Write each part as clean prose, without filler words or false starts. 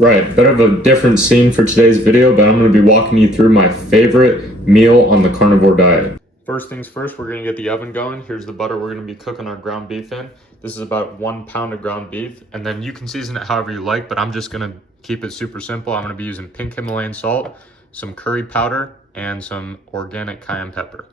Right, bit of a different scene for today's video, but I'm going to be walking you through my favorite meal on the carnivore diet. First things first, we're going to get the oven going. Here's the butter we're going to be cooking our ground beef in. This is about 1 pound of ground beef, and then you can season it however you like, but I'm just going to keep it super simple. I'm going to be using pink Himalayan salt, some curry powder, and some organic cayenne pepper.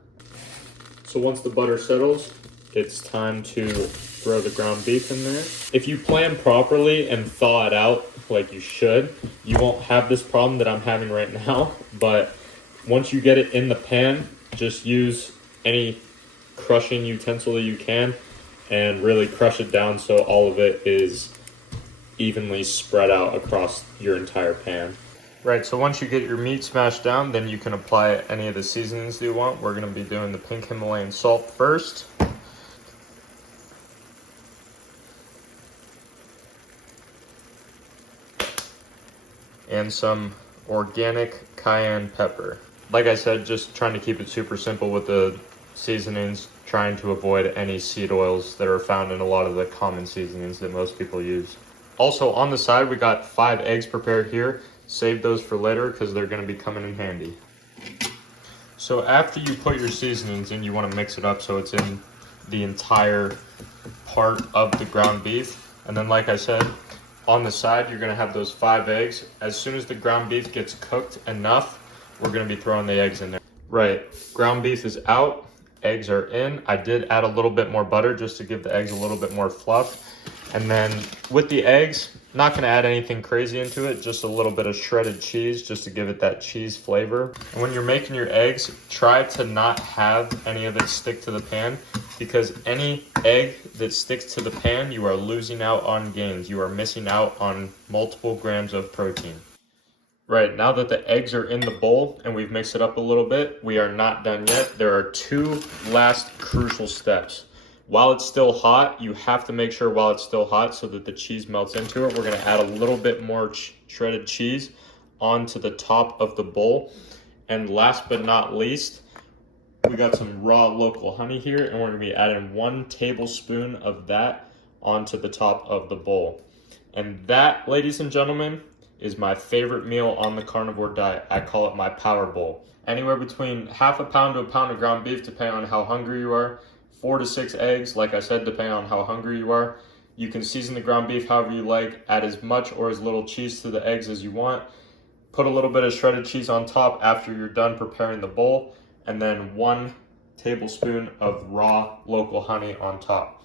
So once the butter settles, it's time to throw the ground beef in there. If you plan properly and thaw it out like you should, you won't have this problem that I'm having right now. But once you get it in the pan, just use any crushing utensil that you can and really crush it down so all of it is evenly spread out across your entire pan. Right, so once you get your meat smashed down, then you can apply any of the seasonings that you want. We're gonna be doing the pink Himalayan salt first. And some organic cayenne pepper. Like I said, just trying to keep it super simple with the seasonings, trying to avoid any seed oils that are found in a lot of the common seasonings that most people use. Also on the side, we got 5 eggs prepared here. Save those for later because they're going to be coming in handy. So after you put your seasonings in, you want to mix it up so it's in the entire part of the ground beef. And then like I said, on the side, you're going to have those 5 eggs. As soon as the ground beef gets cooked enough, we're going to be throwing the eggs in there. Right, ground beef is out, eggs are in. I did add a little bit more butter just to give the eggs a little bit more fluff. And then with the eggs, not going to add anything crazy into it, just a little bit of shredded cheese just to give it that cheese flavor. And when you're making your eggs, try to not have any of it stick to the pan, because any egg that sticks to the pan, you are losing out on gains. You are missing out on multiple grams of protein. Right, now that the eggs are in the bowl and we've mixed it up a little bit, we are not done yet. There are 2 last crucial steps. While it's still hot, you have to make sure while it's still hot so that the cheese melts into it. We're going to add a little bit more shredded cheese onto the top of the bowl. And last but not least, we got some raw local honey here, and we're going to be adding 1 tablespoon of that onto the top of the bowl. And that, ladies and gentlemen, is my favorite meal on the carnivore diet. I call it my power bowl. Anywhere between half a pound to a pound of ground beef, depending on how hungry you are. 4 to 6 eggs, like I said, depending on how hungry you are. You can season the ground beef however you like, add as much or as little cheese to the eggs as you want. Put a little bit of shredded cheese on top after you're done preparing the bowl, and then 1 tablespoon of raw local honey on top.